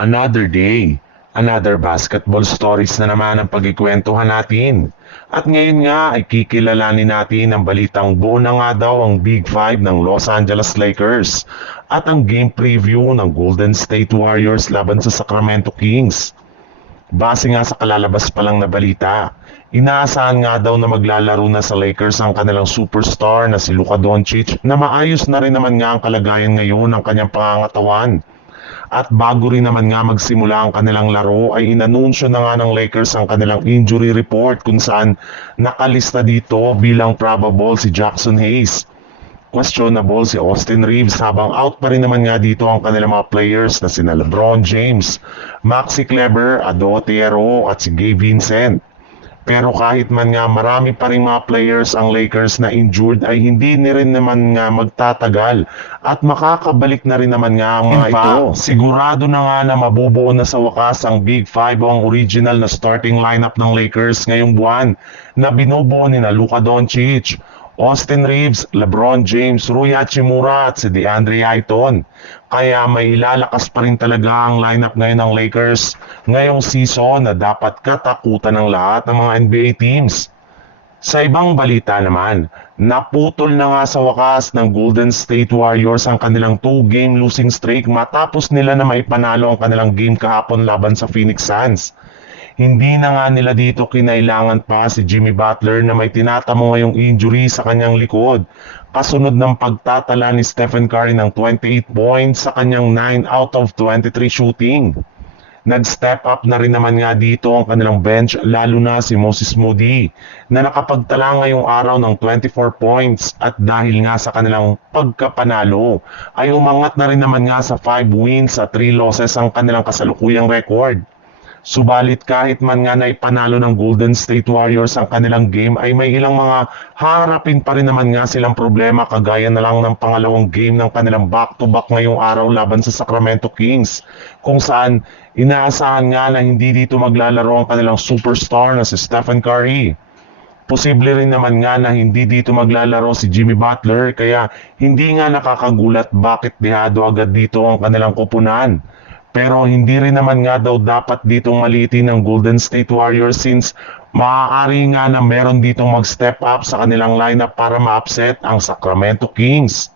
Another day, another basketball stories na naman ang pagkikwentuhan natin. At ngayon nga ay kikilalanin natin ang balitang buo na nga daw ang Big Five ng Los Angeles Lakers at ang game preview ng Golden State Warriors laban sa Sacramento Kings. Base nga sa kalalabas pa lang na balita, inaasahan nga daw na maglalaro na sa Lakers ang kanilang superstar na si Luka Doncic na maayos na rin naman nga ang kalagayan ngayon ng kanyang pangangatawan. At bago rin naman nga magsimula ang kanilang laro ay inanunsyo na nga ng Lakers ang kanilang injury report kung saan nakalista dito bilang probable si Jackson Hayes, questionable si Austin Reeves, habang out pa rin naman nga dito ang kanilang mga players na sina LeBron James, Maxi Kleber, Ado Otero at si Gabe Vincent. Pero kahit man nga marami pa rin mga players ang Lakers na injured ay hindi ni rin naman nga magtatagal at makakabalik na rin naman nga ang mga ito. Sigurado na nga na mabubuo na sa wakas ang Big Five o ang original na starting lineup ng Lakers ngayong buwan na binubuo ni na Luka Doncic, Austin Reeves, LeBron James, Rui Hachimura at si DeAndre Ayton. Kaya may ilalakas pa rin talaga ang lineup ngayon ng Lakers ngayong season na dapat katakutan ng lahat ng mga NBA teams. Sa ibang balita naman, naputol na nga sa wakas ng Golden State Warriors ang kanilang 2-game losing streak matapos nila na maipanalo ang kanilang game kahapon laban sa Phoenix Suns. Hindi na nga nila dito kinailangan pa si Jimmy Butler na may tinatamo ngayong injury sa kanyang likod, kasunod ng pagtatala ni Stephen Curry ng 28 points sa kanyang 9 out of 23 shooting. Nag-step up na rin naman nga dito ang kanilang bench, lalo na si Moses Moody na nakapagtala ngayong araw ng 24 points at dahil nga sa kanilang pagkapanalo ay umangat na rin naman nga sa 5 wins at 3 losses ang kanilang kasalukuyang record. Subalit kahit man nga na ipanalo ng Golden State Warriors ang kanilang game ay may ilang mga harapin pa rin naman nga silang problema, kagaya na lang ng pangalawang game ng kanilang back-to-back ngayong araw laban sa Sacramento Kings, kung saan inaasahan nga na hindi dito maglalaro ang kanilang superstar na si Stephen Curry. Posible rin naman nga na hindi dito maglalaro si Jimmy Butler, kaya hindi nga nakakagulat bakit dehado agad dito ang kanilang koponan. Pero hindi rin naman nga daw dapat ditong maliitin ng Golden State Warriors since maaari nga na meron ditong mag-step up sa kanilang lineup para ma-upset ang Sacramento Kings.